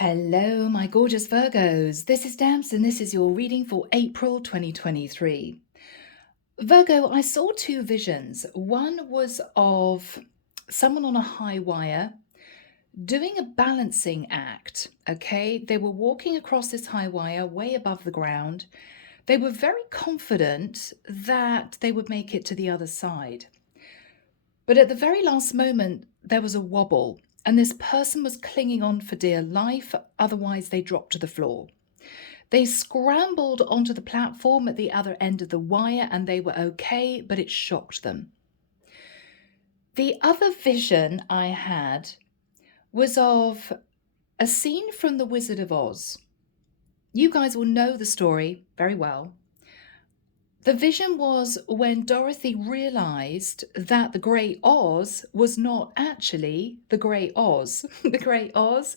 Hello, my gorgeous Virgos. This is Dams, and this is your reading for April 2023. Virgo, I saw two visions. One was of someone on a high wire doing a balancing act, okay? They were walking across this high wire way above the ground. They were very confident that they would make it to the other side. But at the very last moment, there was a wobble. And this person was clinging on for dear life, otherwise they dropped to the floor. They scrambled onto the platform at the other end of the wire and they were okay, but it shocked them. The other vision I had was of a scene from The Wizard of Oz. You guys will know the story very well. The vision was when Dorothy realized that the Great Oz was not actually the Great Oz. The Great Oz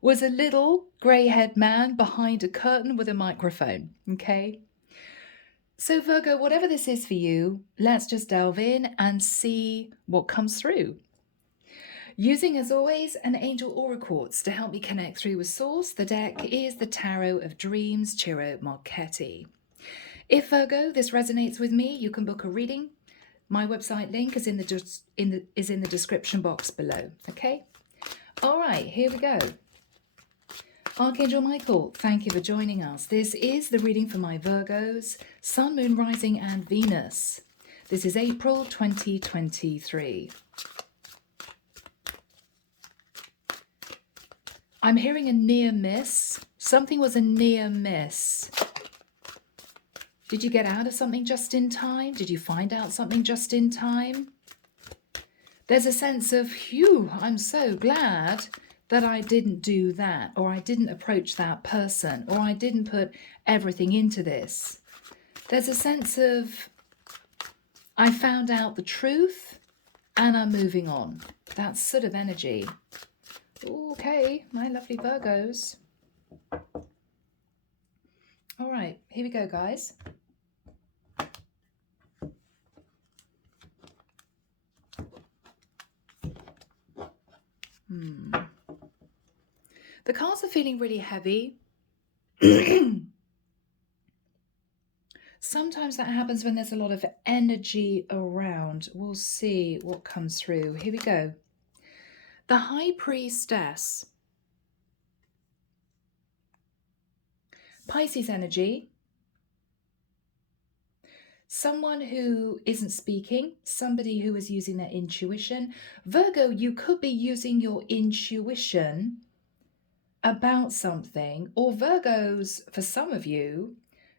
was a little grey-haired man behind a curtain with a microphone, okay? So Virgo, whatever this is for you, let's just delve in and see what comes through. Using, as always, an angel aura quartz to help me connect through with source, the deck is the Tarot of Dreams, Ciro Marchetti. If Virgo, this resonates with me, you can book a reading. My website link is in the description box below. Okay. All right, here we go. Archangel Michael, thank you for joining us. This is the reading for my Virgos, Sun, Moon, Rising, and Venus. This is April 2023. I'm hearing a near miss. Something was a near miss. Did you get out of something just in time? Did you find out something just in time? There's a sense of, phew, I'm so glad that I didn't do that, or I didn't approach that person, or I didn't put everything into this. There's a sense of, I found out the truth and I'm moving on. That sort of energy. Okay, my lovely Virgos. All right, here we go, guys. The cards are feeling really heavy. Sometimes that happens when there's a lot of energy around. We'll see what comes through. Here we go. The High Priestess. Pisces energy. Someone who isn't speaking, somebody who is using their intuition. Virgo, you could be using your intuition about something, or Virgos, for some of you,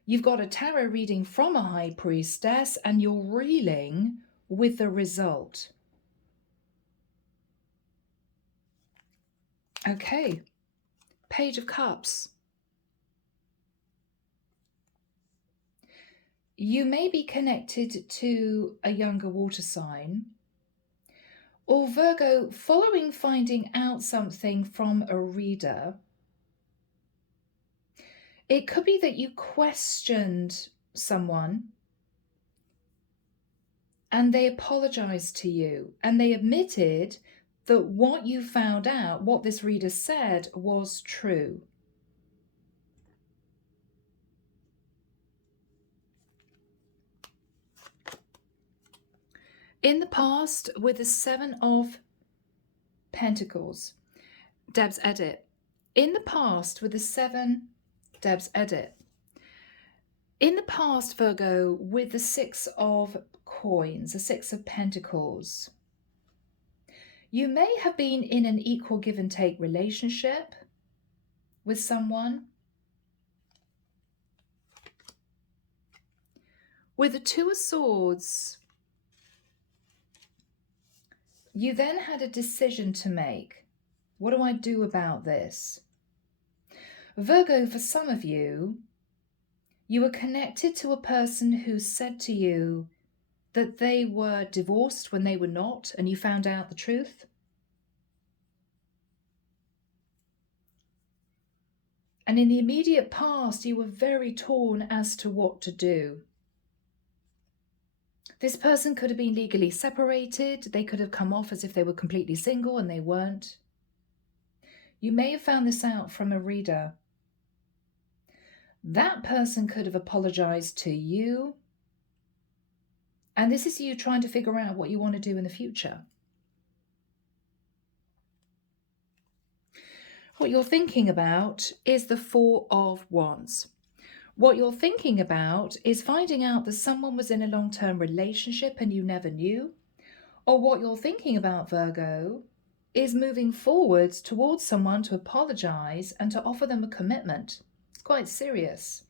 you've got a tarot reading from a high priestess and you're reeling with the result. Okay, Page of Cups. You may be connected to a younger water sign, or Virgo, following finding out something from a reader. It could be that you questioned someone and they apologized to you and they admitted that what you found out, what this reader said, was true. In the past, with the Seven of Pentacles, Deb's edit. In the past, with the Seven, Deb's edit. In the past, Virgo, with the Six of Coins, the Six of Pentacles, you may have been in an equal give and take relationship with someone. With the Two of Swords, you then had a decision to make. What do I do about this? Virgo, for some of you, you were connected to a person who said to you that they were divorced when they were not, and you found out the truth. And in the immediate past, you were very torn as to what to do. This person could have been legally separated. They could have come off as if they were completely single and they weren't. You may have found this out from a reader. That person could have apologized to you. And this is you trying to figure out what you want to do in the future. What you're thinking about is the Four of Wands. What you're thinking about is finding out that someone was in a long-term relationship and you never knew. Or what you're thinking about, Virgo, is moving forwards towards someone to apologize and to offer them a commitment. It's quite serious.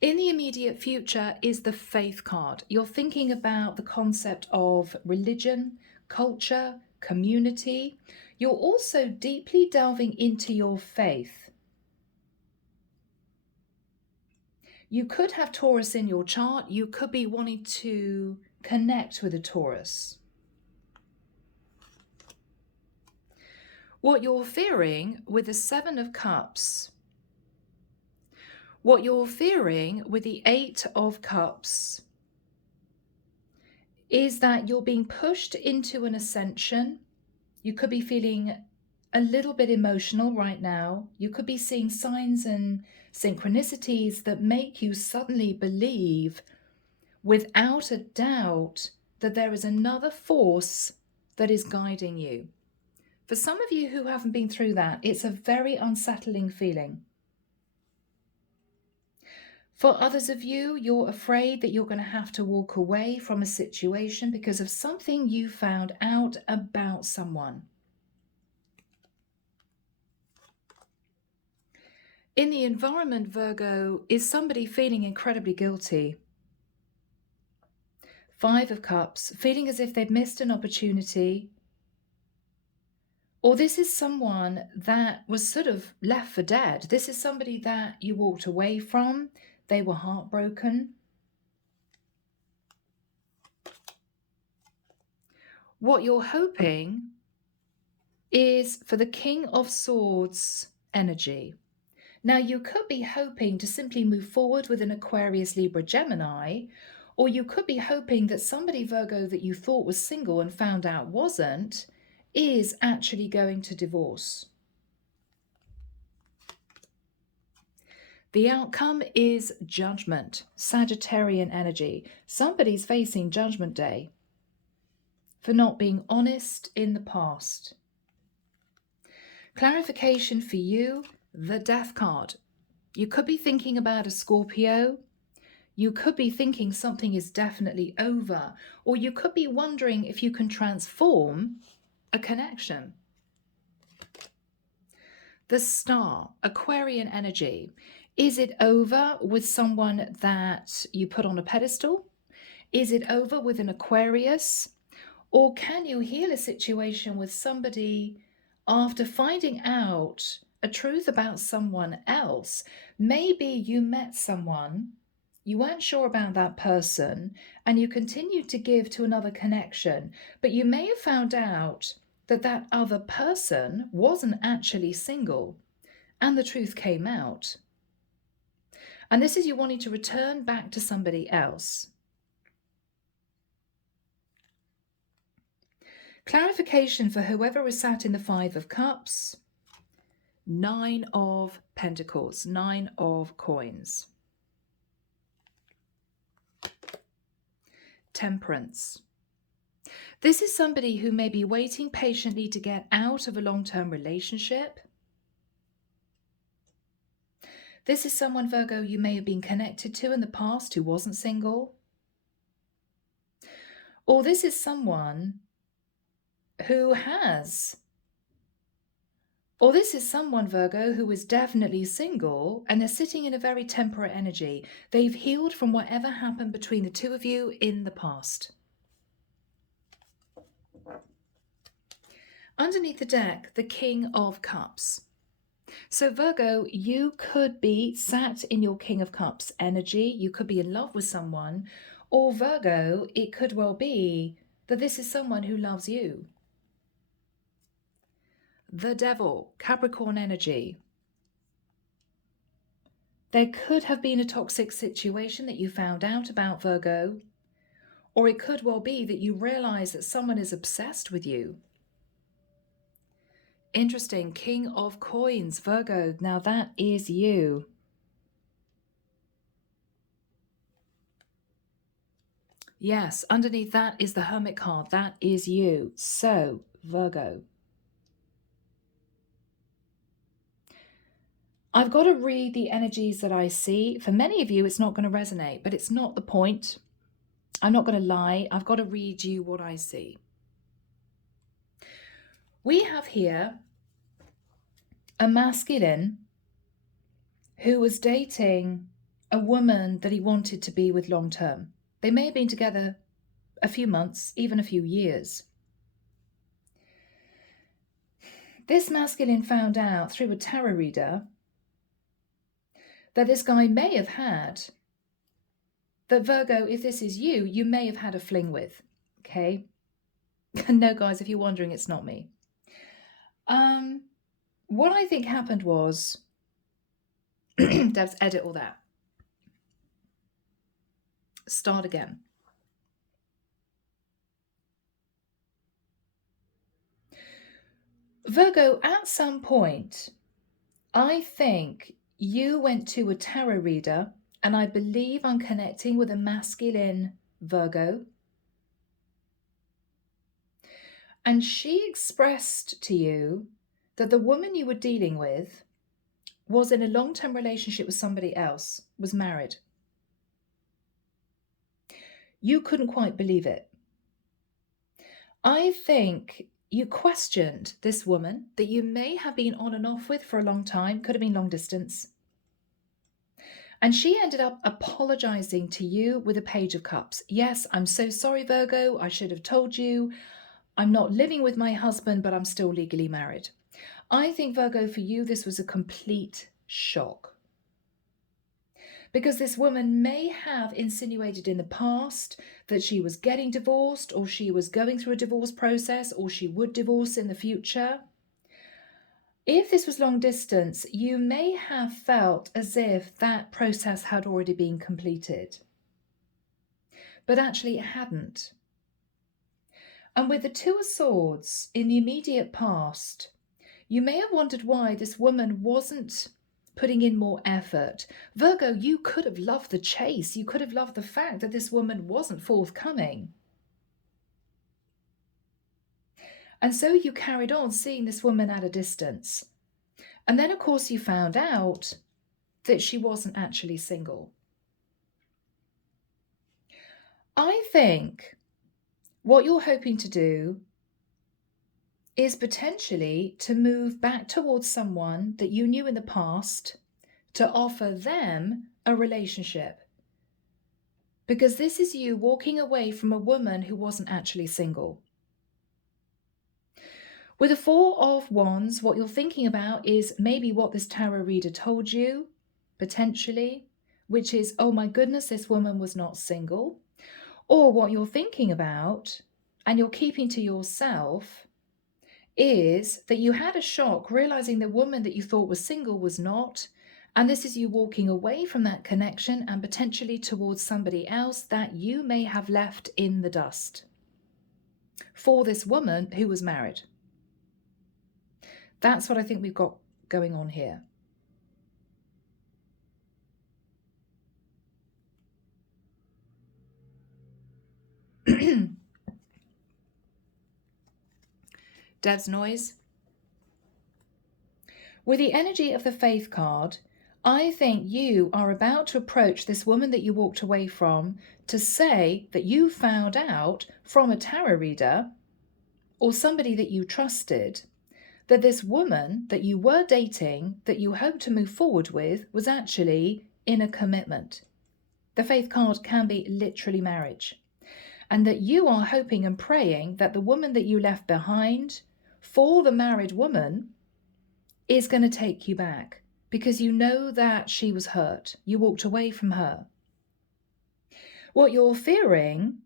In the immediate future is the Faith card. You're thinking about the concept of religion, culture, community. You're also deeply delving into your faith. You could have Taurus in your chart. You could be wanting to connect with a Taurus. What you're fearing with the Seven of Cups, what you're fearing with the Eight of Cups, is that you're being pushed into an ascension. You could be feeling a little bit emotional right now. You could be seeing signs and synchronicities that make you suddenly believe without a doubt that there is another force that is guiding you. For some of you who haven't been through that, it's a very unsettling feeling. For others of you, you're afraid that you're going to have to walk away from a situation because of something you found out about someone. In the environment, Virgo, is somebody feeling incredibly guilty. Five of Cups, feeling as if they've missed an opportunity. Or this is someone that was sort of left for dead. This is somebody that you walked away from. They were heartbroken. What you're hoping is for the King of Swords energy. Now, you could be hoping to simply move forward with an Aquarius, Libra, Gemini, or you could be hoping that somebody, Virgo, that you thought was single and found out wasn't, is actually going to divorce. The outcome is judgment, Sagittarian energy. Somebody's facing Judgment Day for not being honest in the past. Clarification for you, the Death card. You could be thinking about a Scorpio. You could be thinking something is definitely over, or you could be wondering if you can transform a connection. The Star, Aquarian energy. Is it over with someone that you put on a pedestal? Is it over with an Aquarius? Or can you heal a situation with somebody after finding out a truth about someone else? Maybe you met someone, you weren't sure about that person, and you continued to give to another connection, but you may have found out that that other person wasn't actually single, and the truth came out. And this is you wanting to return back to somebody else. Clarification for whoever is sat in the Five of Cups, Nine of Pentacles, Nine of Coins. Temperance. This is somebody who may be waiting patiently to get out of a long-term relationship. This is someone, Virgo, you may have been connected to in the past who wasn't single. Or this is someone who has. Or this is someone, Virgo, who is definitely single and they're sitting in a very temperate energy. They've healed from whatever happened between the two of you in the past. Underneath the deck, the King of Cups. So Virgo, you could be sat in your King of Cups energy. You could be in love with someone. Or Virgo, it could well be that this is someone who loves you. The Devil, Capricorn energy. There could have been a toxic situation that you found out about, Virgo. Or it could well be that you realize that someone is obsessed with you. Interesting. King of Coins, Virgo. Now that is you. Yes, underneath that is the Hermit card. That is you. So, Virgo. I've got to read the energies that I see. For many of you, it's not going to resonate, but it's not the point. I'm not going to lie. I've got to read you what I see. We have here a masculine who was dating a woman that he wanted to be with long term. They may have been together a few months, even a few years. This masculine found out through a tarot reader that this guy may have had, that Virgo, if this is you, you may have had a fling with, okay? No, guys, if you're wondering, it's not me. What I think happened was, Debs, edit all that. Start again. Virgo, at some point, I think you went to a tarot reader, and I believe I'm connecting with a masculine Virgo. And she expressed to you that the woman you were dealing with was in a long-term relationship with somebody else, was married. You couldn't quite believe it. I think you questioned this woman that you may have been on and off with for a long time, could have been long distance. And she ended up apologizing to you with a Page of Cups. Yes, I'm so sorry, Virgo. I should have told you. I'm not living with my husband, but I'm still legally married. I think, Virgo, for you, this was a complete shock. Because this woman may have insinuated in the past that she was getting divorced, or she was going through a divorce process, or she would divorce in the future. If this was long distance, you may have felt as if that process had already been completed. But actually it hadn't. And with the Two of Swords in the immediate past, you may have wondered why this woman wasn't putting in more effort. Virgo, you could have loved the chase. You could have loved the fact that this woman wasn't forthcoming. And so you carried on seeing this woman at a distance. And then, of course, you found out that she wasn't actually single. I think what you're hoping to do is potentially to move back towards someone that you knew in the past, to offer them a relationship. Because this is you walking away from a woman who wasn't actually single. With the Four of Wands, what you're thinking about is maybe what this tarot reader told you, potentially, which is, oh my goodness, this woman was not single. Or what you're thinking about, and you're keeping to yourself, is that you had a shock realizing the woman that you thought was single was not. And this is you walking away from that connection and potentially towards somebody else that you may have left in the dust for this woman who was married. That's what I think we've got going on here. Dev's noise. With the energy of the Faith card, I think you are about to approach this woman that you walked away from to say that you found out from a tarot reader or somebody that you trusted that this woman that you were dating, that you hoped to move forward with, was actually in a commitment. The Faith card can be literally marriage. And that you are hoping and praying that the woman that you left behind for the married woman is going to take you back, because you know that she was hurt. You walked away from her. What you're fearing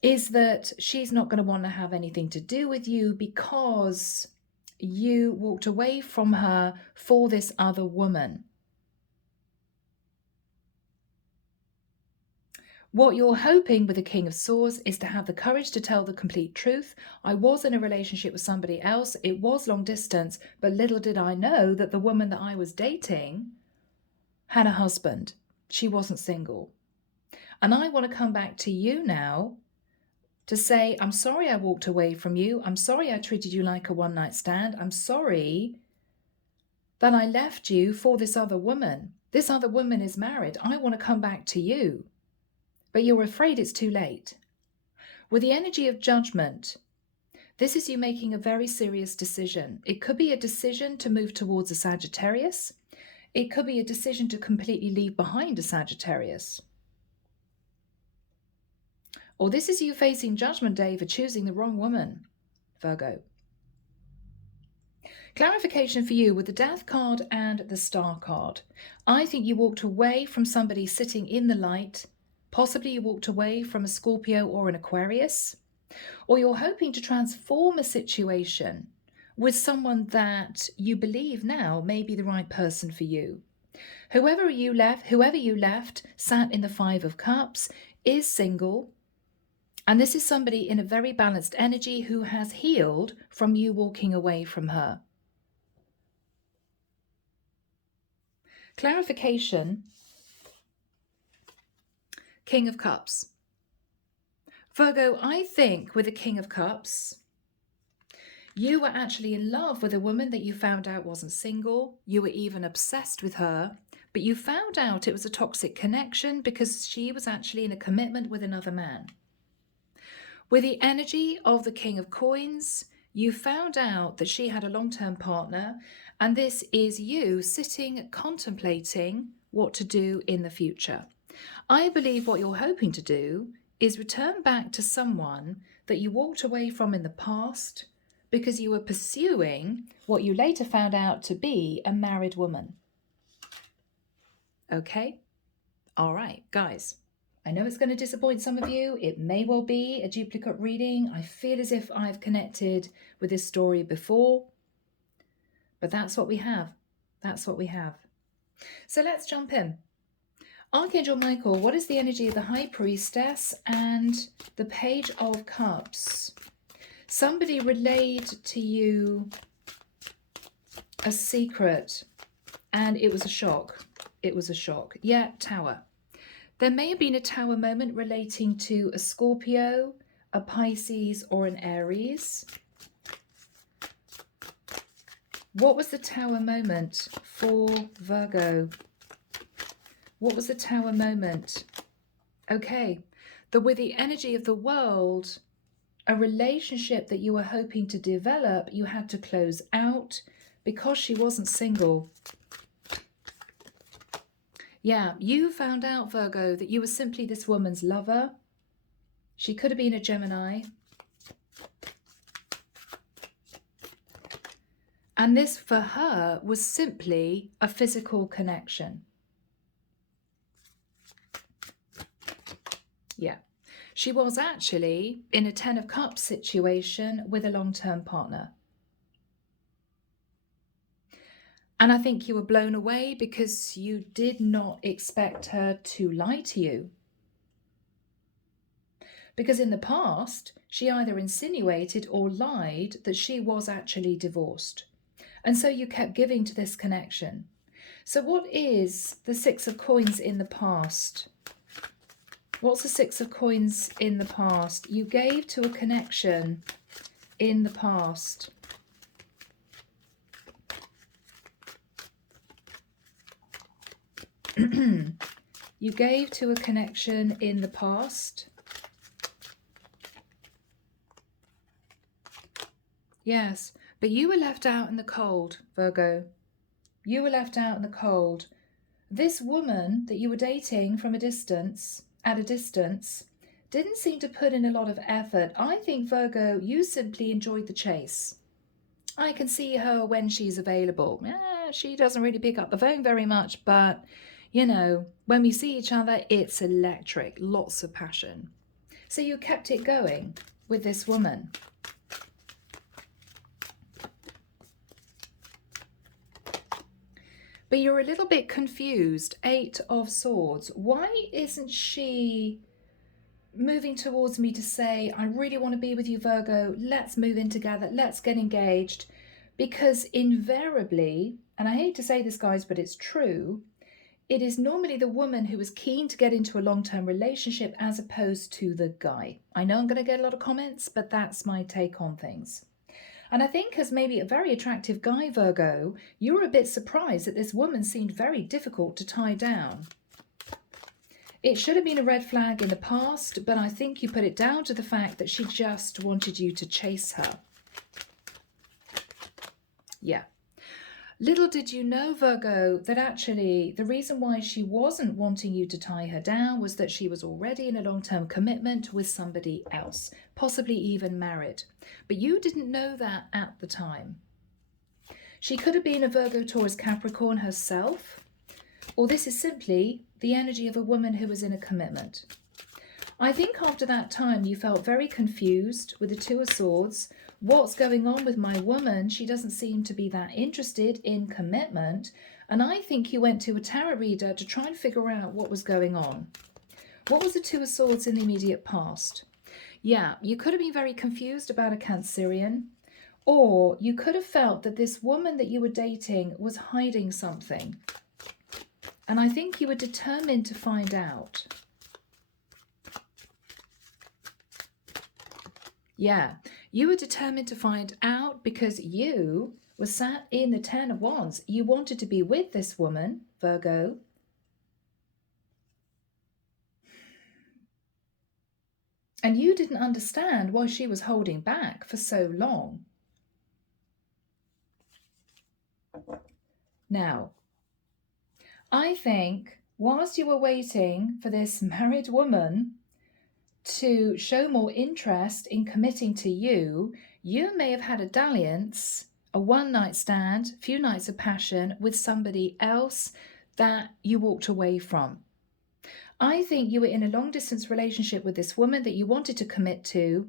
is that she's not going to want to have anything to do with you because you walked away from her for this other woman. What you're hoping with the King of Swords is to have the courage to tell the complete truth. I was in a relationship with somebody else. It was long distance, but little did I know that the woman that I was dating had a husband. She wasn't single. And I want to come back to you now to say, I'm sorry I walked away from you. I'm sorry I treated you like a one-night stand. I'm sorry that I left you for this other woman. This other woman is married. I want to come back to you. But you're afraid it's too late. With the energy of judgment, this is you making a very serious decision. It could be a decision to move towards a Sagittarius. It could be a decision to completely leave behind a Sagittarius. Or this is you facing Judgment Day for choosing the wrong woman, Virgo. Clarification for you with the Death card and the Star card. I think you walked away from somebody sitting in the light. Possibly you walked away from a Scorpio or an Aquarius. Or you're hoping to transform a situation with someone that you believe now may be the right person for you. Whoever you left sat in the Five of Cups, is single. And this is somebody in a very balanced energy who has healed from you walking away from her. Clarification. King of Cups. Virgo, I think with the King of Cups, you were actually in love with a woman that you found out wasn't single. You were even obsessed with her, but you found out it was a toxic connection because she was actually in a commitment with another man. With the energy of the King of Coins, you found out that she had a long-term partner, and this is you sitting contemplating what to do in the future. I believe what you're hoping to do is return back to someone that you walked away from in the past because you were pursuing what you later found out to be a married woman. Okay? All right, guys. I know it's going to disappoint some of you. It may well be a duplicate reading. I feel as if I've connected with this story before, but that's what we have. That's what we have. So let's jump in. Archangel Michael, what is the energy of the High Priestess and the Page of Cups? Somebody relayed to you a secret and it was a shock. It was a shock. Yeah, Tower. There may have been a Tower moment relating to a Scorpio, a Pisces, or an Aries. What was the Tower moment for Virgo? What was the Tower moment? Okay, with the energy of the world, a relationship that you were hoping to develop, you had to close out because she wasn't single. Yeah, you found out, Virgo, that you were simply this woman's lover. She could have been a Gemini. And this, for her, was simply a physical connection. Yeah, she was actually in a Ten of Cups situation with a long-term partner. And I think you were blown away because you did not expect her to lie to you. Because in the past, she either insinuated or lied that she was actually divorced. And so you kept giving to this connection. So what is the Six of Coins in the past? What's the Six of Coins in the past? You gave to a connection in the past. You gave to a connection in the past. Yes, but you were left out in the cold, Virgo. You were left out in the cold. This woman that you were dating from a distance, at a distance, didn't seem to put in a lot of effort. I think, Virgo, you simply enjoyed the chase. I can see her when she's available. She doesn't really pick up the phone very much, but, you know, when we see each other, it's electric, lots of passion. So you kept it going with this woman. But you're a little bit confused. Eight of Swords. Why isn't she moving towards me to say, I really want to be with you, Virgo. Let's move in together. Let's get engaged. Because invariably, and I hate to say this, guys, but it's true, it is normally the woman who is keen to get into a long-term relationship as opposed to the guy. I know I'm going to get a lot of comments, but that's my take on things. And I think as maybe a very attractive guy, Virgo, you were a bit surprised that this woman seemed very difficult to tie down. It should have been a red flag in the past, but I think you put it down to the fact that she just wanted you to chase her. Yeah. Little did you know, Virgo, that actually the reason why she wasn't wanting you to tie her down was that she was already in a long-term commitment with somebody else, possibly even married. But you didn't know that at the time. She could have been a Virgo, Taurus, Capricorn herself, or this is simply the energy of a woman who was in a commitment. I think after that time you felt very confused with the Two of Swords. What's going on with my woman? She doesn't seem to be that interested in commitment. And I think you went to a tarot reader to try and figure out what was going on. What was the Two of Swords in the immediate past? Yeah, you could have been very confused about a Cancerian, or you could have felt that this woman that you were dating was hiding something. And I think you were determined to find out. Yeah, you were determined to find out because you were sat in the Ten of Wands. You wanted to be with this woman, Virgo. And you didn't understand why she was holding back for so long. Now, I think whilst you were waiting for this married woman to show more interest in committing to you, you may have had a dalliance, a one-night stand, a few nights of passion with somebody else that you walked away from. I think you were in a long-distance relationship with this woman that you wanted to commit to,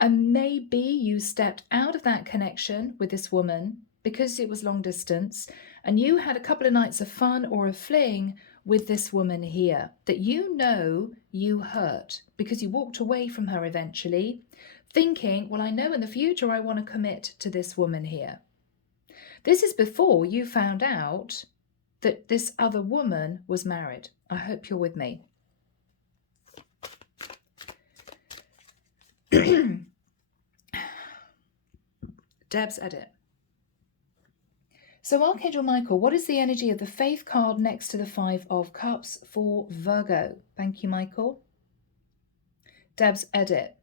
and maybe you stepped out of that connection with this woman because it was long distance, and you had a couple of nights of fun or a fling with this woman here that you know you hurt because you walked away from her eventually, thinking, well, I know in the future I want to commit to this woman here. This is before you found out that this other woman was married. I hope you're with me. Deb's edit. So Archangel Michael, what is the energy of the Faith card next to the Five of Cups for Virgo? Thank you, Michael. Deb's edit.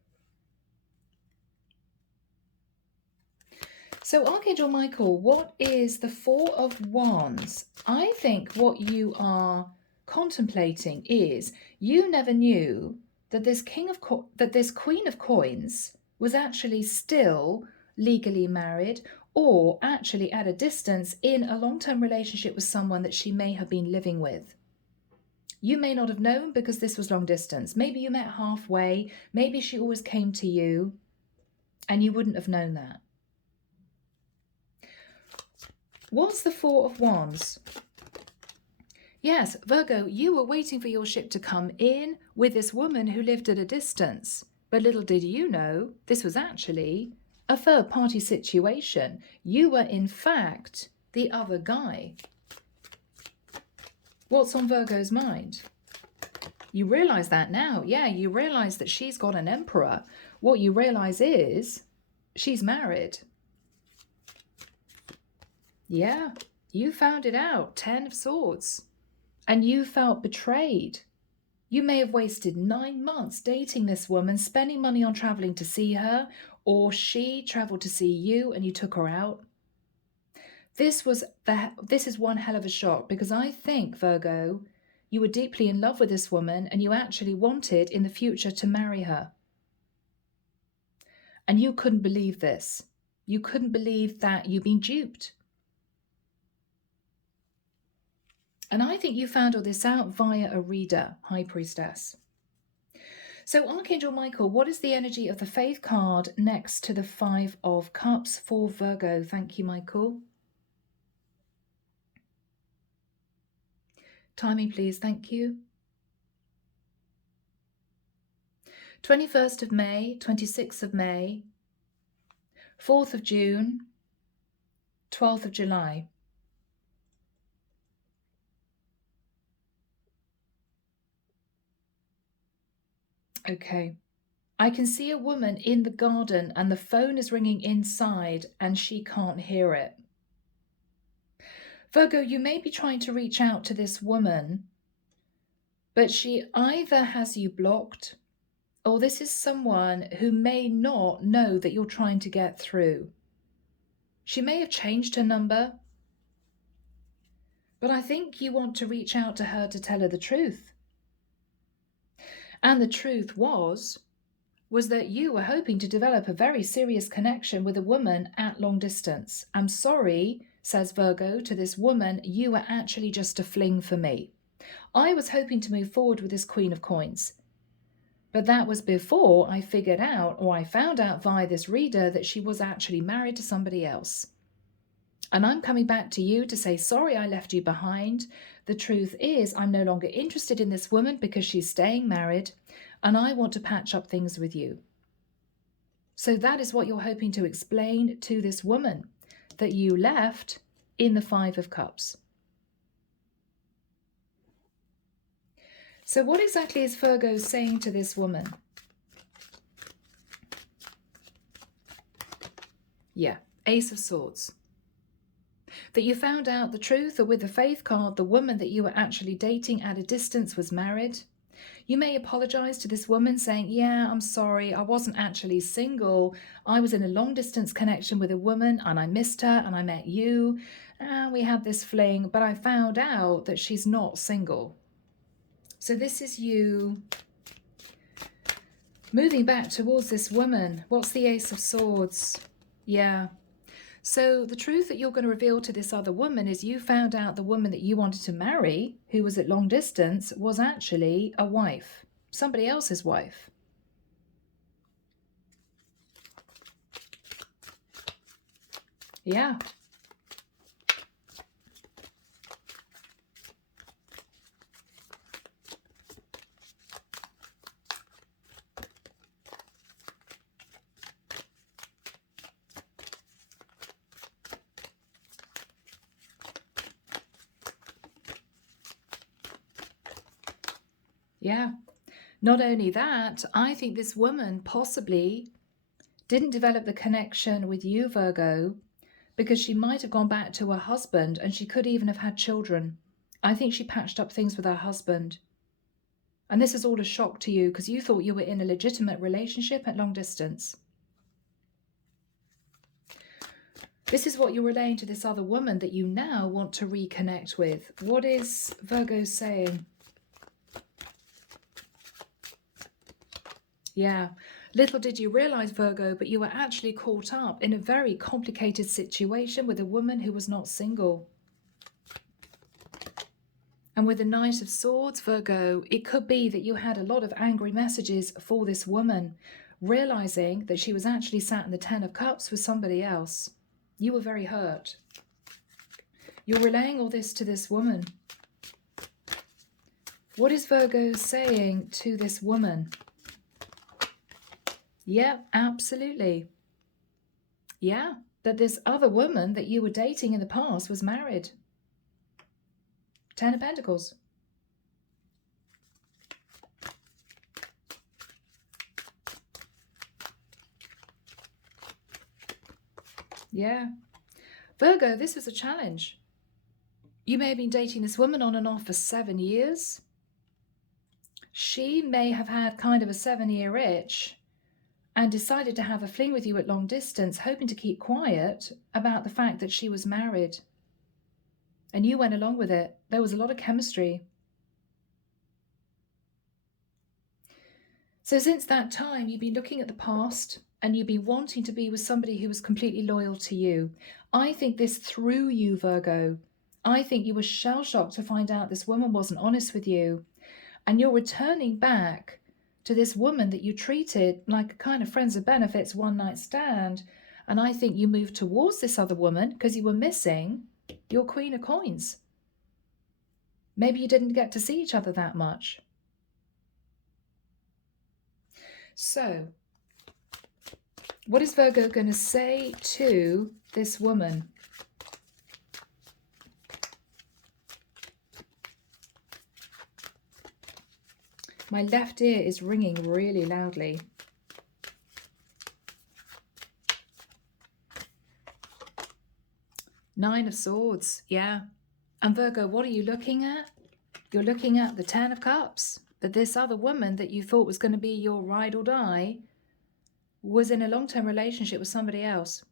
So Archangel Michael, what is the Four of Wands? I think what you are contemplating is you never knew that this Queen of Coins was actually still legally married, or actually at a distance in a long-term relationship with someone that she may have been living with. You may not have known because this was long distance. Maybe you met halfway. Maybe she always came to you and you wouldn't have known that. What's the Four of Wands? Yes, Virgo, you were waiting for your ship to come in with this woman who lived at a distance. But little did you know, this was actually a third-party situation. You were, in fact, the other guy. What's on Virgo's mind? You realize that now. Yeah, you realize that she's got an emperor. What you realize is she's married. Yeah, you found it out. 10 of Swords. And you felt betrayed. You may have wasted 9 months dating this woman, spending money on traveling to see her, or she traveled to see you and you took her out. This is one hell of a shock, because I think, Virgo, you were deeply in love with this woman and you actually wanted in the future to marry her. And you couldn't believe this. You couldn't believe that you've been duped. And I think you found all this out via a reader, High Priestess. So Archangel Michael, what is the energy of the Faith card next to the Five of Cups for Virgo? Thank you, Michael. Timing, please. Thank you. 21st of May, 26th of May, 4th of June, 12th of July. Okay. I can see a woman in the garden and the phone is ringing inside and she can't hear it. Virgo, you may be trying to reach out to this woman, but she either has you blocked or this is someone who may not know that you're trying to get through. She may have changed her number, but I think you want to reach out to her to tell her the truth. And the truth was that you were hoping to develop a very serious connection with a woman at long distance. I'm sorry, says Virgo to this woman, you were actually just a fling for me. I was hoping to move forward with this Queen of Coins. But that was before I figured out, or I found out via this reader, that she was actually married to somebody else. And I'm coming back to you to say, sorry, I left you behind. The truth is, I'm no longer interested in this woman because she's staying married, and I want to patch up things with you. So that is what you're hoping to explain to this woman, that you left in the Five of Cups. So what exactly is Virgo saying to this woman? Yeah, Ace of Swords. That you found out the truth, or with the Faith card, the woman that you were actually dating at a distance was married. You may apologize to this woman saying, yeah, I'm sorry, I wasn't actually single. I was in a long distance connection with a woman and I missed her and I met you and we had this fling, but I found out that she's not single. So this is you moving back towards this woman. What's the Ace of Swords? Yeah. So the truth that you're going to reveal to this other woman is you found out the woman that you wanted to marry, who was at long distance, was actually a wife, somebody else's wife. Yeah. Yeah. Not only that, I think this woman possibly didn't develop the connection with you, Virgo, because she might have gone back to her husband and she could even have had children. I think she patched up things with her husband. And this is all a shock to you because you thought you were in a legitimate relationship at long distance. This is what you're relaying to this other woman that you now want to reconnect with. What is Virgo saying? Yeah. Little did you realize, Virgo, but you were actually caught up in a very complicated situation with a woman who was not single. And with the Knight of Swords, Virgo, it could be that you had a lot of angry messages for this woman, realizing that she was actually sat in the Ten of Cups with somebody else. You were very hurt. You're relaying all this to this woman. What is Virgo saying to this woman? Yeah, absolutely. Yeah, that this other woman that you were dating in the past was married. Ten of Pentacles. Yeah. Virgo, this was a challenge. You may have been dating this woman on and off for 7 years. She may have had kind of a 7-year itch and decided to have a fling with you at long distance, hoping to keep quiet about the fact that she was married. And you went along with it. There was a lot of chemistry. So since that time, you've been looking at the past and you've been wanting to be with somebody who was completely loyal to you. I think this threw you, Virgo. I think you were shell-shocked to find out this woman wasn't honest with you. And you're returning back to this woman that you treated like a kind of friends of benefits, one-night stand. And I think you moved towards this other woman because you were missing your Queen of Coins. Maybe you didn't get to see each other that much. So, what is Virgo going to say to this woman? My left ear is ringing really loudly. Nine of Swords, yeah. And Virgo, what are you looking at? You're looking at the Ten of Cups. But this other woman that you thought was going to be your ride or die was in a long-term relationship with somebody else.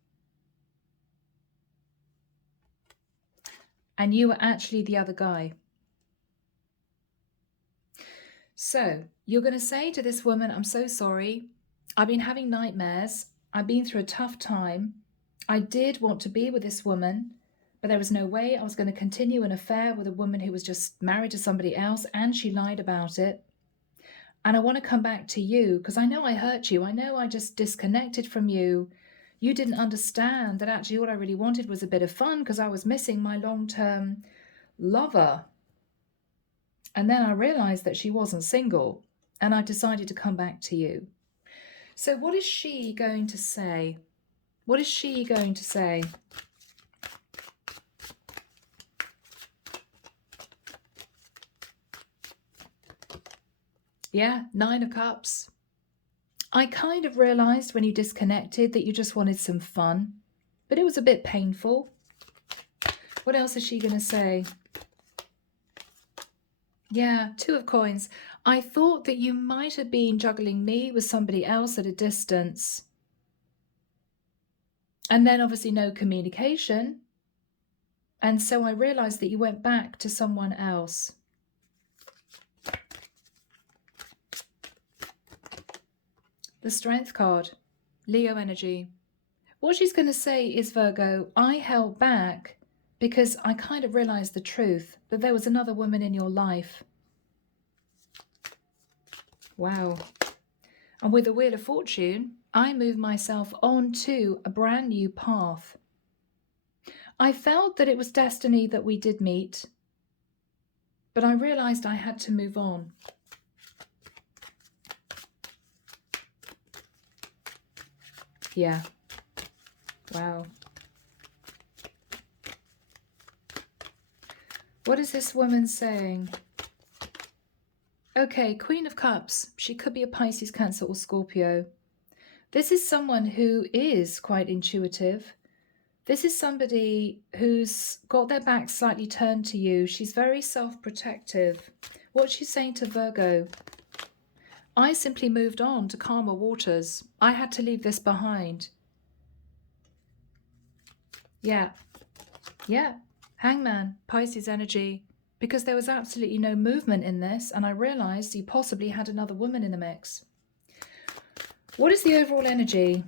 And you were actually the other guy. So you're going to say to this woman, I'm so sorry. I've been having nightmares. I've been through a tough time. I did want to be with this woman, but there was no way I was going to continue an affair with a woman who was just married to somebody else, and she lied about it. And I want to come back to you because I know I hurt you. I know I just disconnected from you. You didn't understand that actually what I really wanted was a bit of fun because I was missing my long-term lover. And then I realized that she wasn't single, and I decided to come back to you. So what is she going to say? What is she going to say? Yeah, Nine of Cups. I kind of realized when you disconnected that you just wanted some fun, but it was a bit painful. What else is she going to say? Yeah, Two of Coins. I thought that you might have been juggling me with somebody else at a distance. And then obviously no communication. And so I realized that you went back to someone else. The Strength card, Leo energy. What she's going to say is, Virgo, I held back because I kind of realized the truth, that there was another woman in your life. Wow. And with the Wheel of Fortune, I moved myself onto a brand new path. I felt that it was destiny that we did meet, but I realized I had to move on. Yeah. Wow. What is this woman saying? Okay, Queen of Cups. She could be a Pisces, Cancer, or Scorpio. This is someone who is quite intuitive. This is somebody who's got their back slightly turned to you. She's very self-protective. What's she saying to Virgo? I simply moved on to calmer waters. I had to leave this behind. Yeah. Yeah. Hangman, Pisces energy. Because there was absolutely no movement in this, and I realized you possibly had another woman in the mix. What is the overall energy?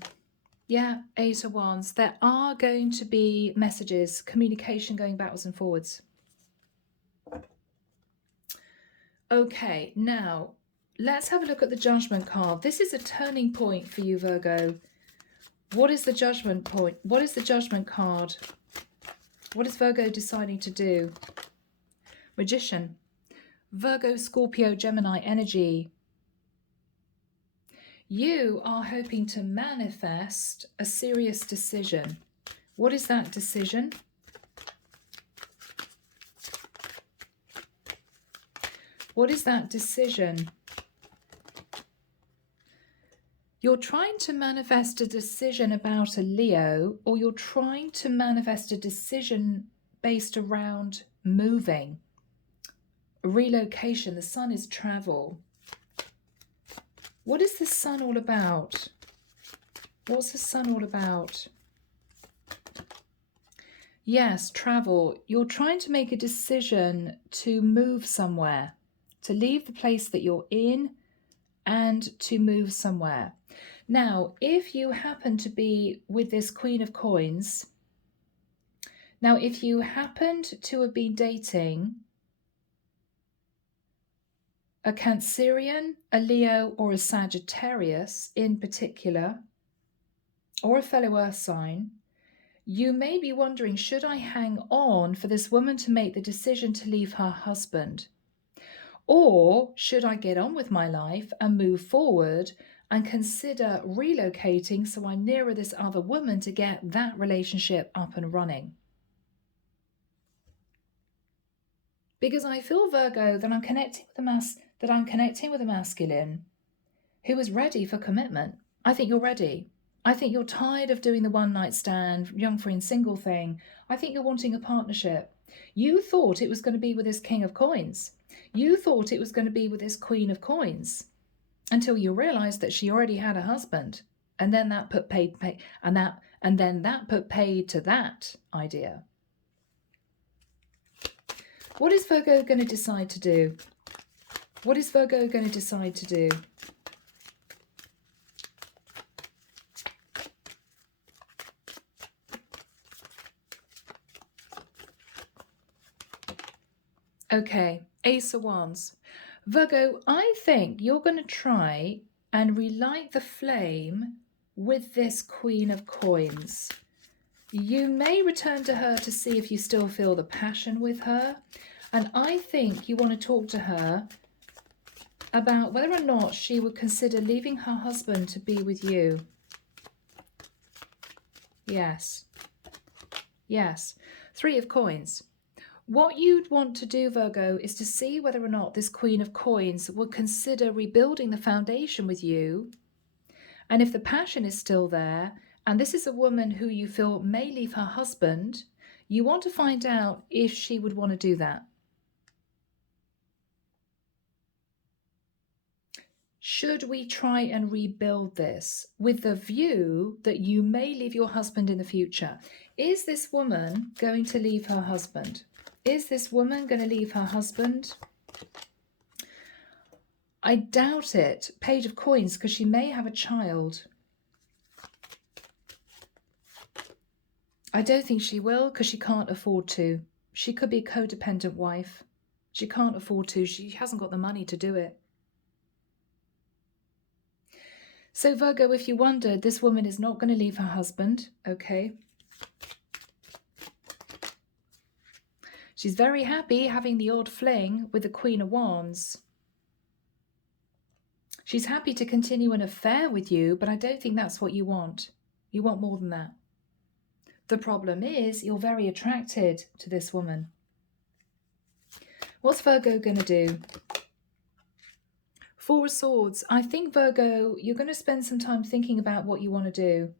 Yeah, Eight of Wands. There are going to be messages, communication going backwards and forwards. Okay, now let's have a look at the Judgment card. This is a turning point for you, Virgo. What is the Judgment point? What is the Judgment card? What is Virgo deciding to do? Magician. Virgo, Scorpio, Gemini energy. You are hoping to manifest a serious decision. What is that decision? What is that decision? You're trying to manifest a decision about a Leo, or you're trying to manifest a decision based around moving, relocation. The sun is travel. What is the sun all about? What's the sun all about? Yes, travel. You're trying to make a decision to move somewhere, to leave the place that you're in and to move somewhere. Now, if you happen to be with this Queen of Coins, now if you happened to have been dating a Cancerian, a Leo, or a Sagittarius in particular, or a fellow earth sign, you may be wondering, should I hang on for this woman to make the decision to leave her husband? Or should I get on with my life and move forward and consider relocating so I'm nearer this other woman to get that relationship up and running. Because I feel, Virgo, that I'm connecting with a masculine who is ready for commitment. I think you're ready. I think you're tired of doing the one night stand, young, free and single thing. I think you're wanting a partnership. You thought it was going to be with this King of Coins. You thought it was going to be with this Queen of Coins until you realized that she already had a husband. And then that put paid to that idea. What is Virgo going to decide to do? What is Virgo going to decide to do? Okay, Ace of Wands. Virgo, I think you're going to try and relight the flame with this Queen of Coins. You may return to her to see if you still feel the passion with her. And I think you want to talk to her about whether or not she would consider leaving her husband to be with you. Yes. Yes. Three of Coins. What you'd want to do, Virgo, is to see whether or not this Queen of Coins would consider rebuilding the foundation with you. And if the passion is still there, and this is a woman who you feel may leave her husband, you want to find out if she would want to do that. Should we try and rebuild this with the view that you may leave your husband in the future? Is this woman going to leave her husband? Is this woman going to leave her husband? I doubt it. Page of Coins, because she may have a child. I don't think she will, because she can't afford to. She could be a codependent wife. She can't afford to. She hasn't got the money to do it. So Virgo, if you wondered, this woman is not going to leave her husband, okay? She's very happy having the odd fling with the Queen of Wands. She's happy to continue an affair with you, but I don't think that's what you want. You want more than that. The problem is you're very attracted to this woman. What's Virgo going to do? Four of Swords. I think, Virgo, you're going to spend some time thinking about what you want to do.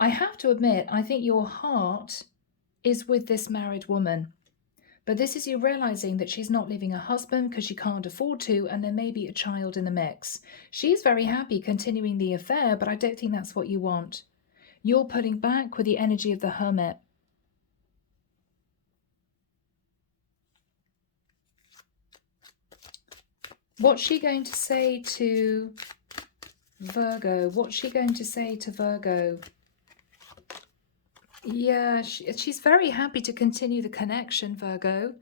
I have to admit, I think your heart is with this married woman. But this is you realizing that she's not leaving her husband because she can't afford to, and there may be a child in the mix. She's very happy continuing the affair, but I don't think that's what you want. You're pulling back with the energy of the Hermit. What's she going to say to Virgo? What's she going to say to Virgo? Yeah, she's very happy to continue the connection, Virgo.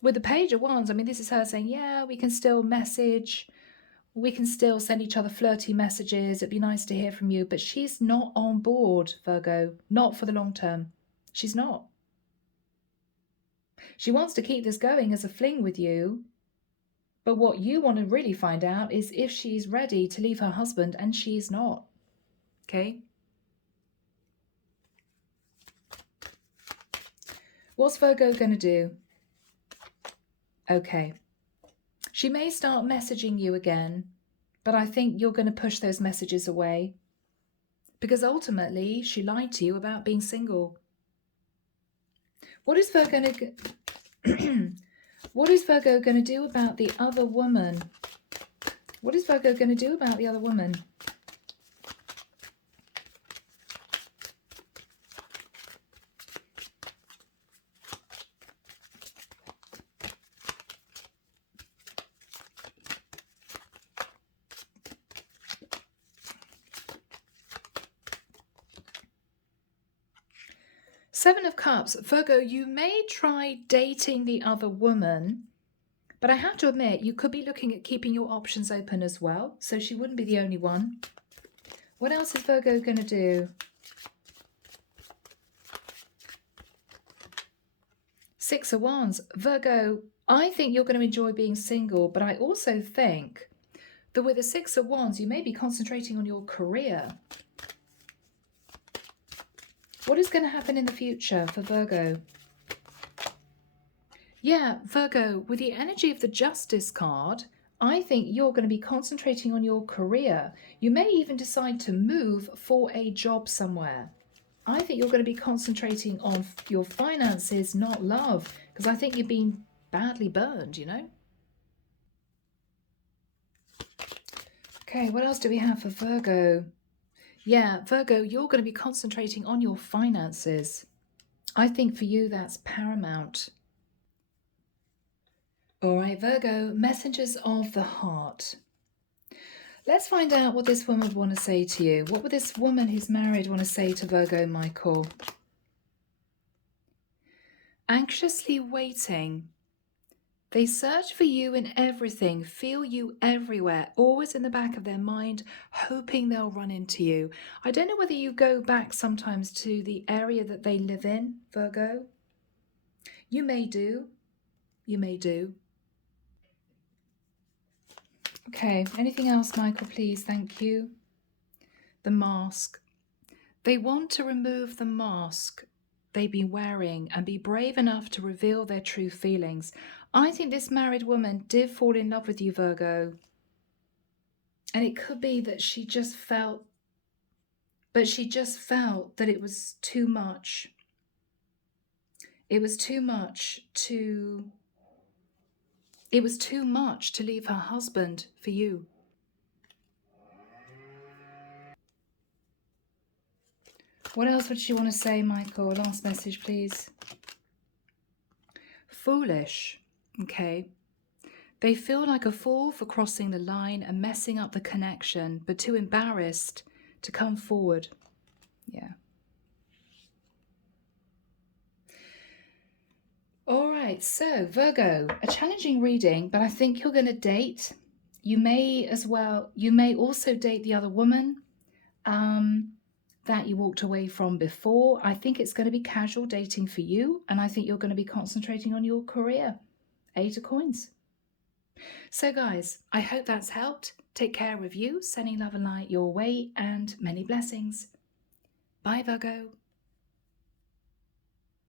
With the Page of Wands, I mean, this is her saying, yeah, we can still message. We can still send each other flirty messages. It'd be nice to hear from you. But she's not on board, Virgo. Not for the long term. She's not. She wants to keep this going as a fling with you. But what you want to really find out is if she's ready to leave her husband, and she's not. Okay? What's Virgo going to do? Okay. She may start messaging you again, but I think you're going to push those messages away. Because ultimately, she lied to you about being single. What is Virgo going to... What is Virgo going to do about the other woman? What is Virgo going to do about the other woman? Seven of Cups. Virgo, you may try dating the other woman, but I have to admit, you could be looking at keeping your options open as well, so she wouldn't be the only one. What else is Virgo going to do? Six of Wands. Virgo, I think you're going to enjoy being single, but I also think With the Six of Wands, you may be concentrating on your career. What is going to happen in the future for Virgo? Yeah, Virgo, with the energy of the Justice card, I think you're going to be concentrating on your career. You may even decide to move for a job somewhere. I think you're going to be concentrating on your finances, not love, because I think you've been badly burned, you know? Okay, what else do we have for Virgo? Yeah, Virgo, you're going to be concentrating on your finances. I think for you that's paramount. All right, Virgo, messengers of the heart. Let's find out what this woman would want to say to you. What would this woman who's married want to say to Virgo, Michael? Anxiously waiting. They search for you in everything, feel you everywhere, always in the back of their mind, hoping they'll run into you. I don't know whether you go back sometimes to the area that they live in, Virgo. You may do. You may do. Okay, anything else, Michael, please? Thank you. The mask. They want to remove the mask they've been wearing and be brave enough to reveal their true feelings. I think this married woman did fall in love with you, Virgo. And it could be that she just felt that it was too much. It was too much to leave her husband for you. What else would she want to say, Michael? Last message, please. Foolish. Okay. They feel like a fool for crossing the line and messing up the connection, but too embarrassed to come forward. Yeah. All right, so Virgo, a challenging reading, but I think you're going to date. You may also date the other woman that you walked away from before. I think it's going to be casual dating for you, and I think you're going to be concentrating on your career. 8 of coins. So guys, I hope that's helped. Take care of you, sending love and light your way, and many blessings. Bye, Virgo.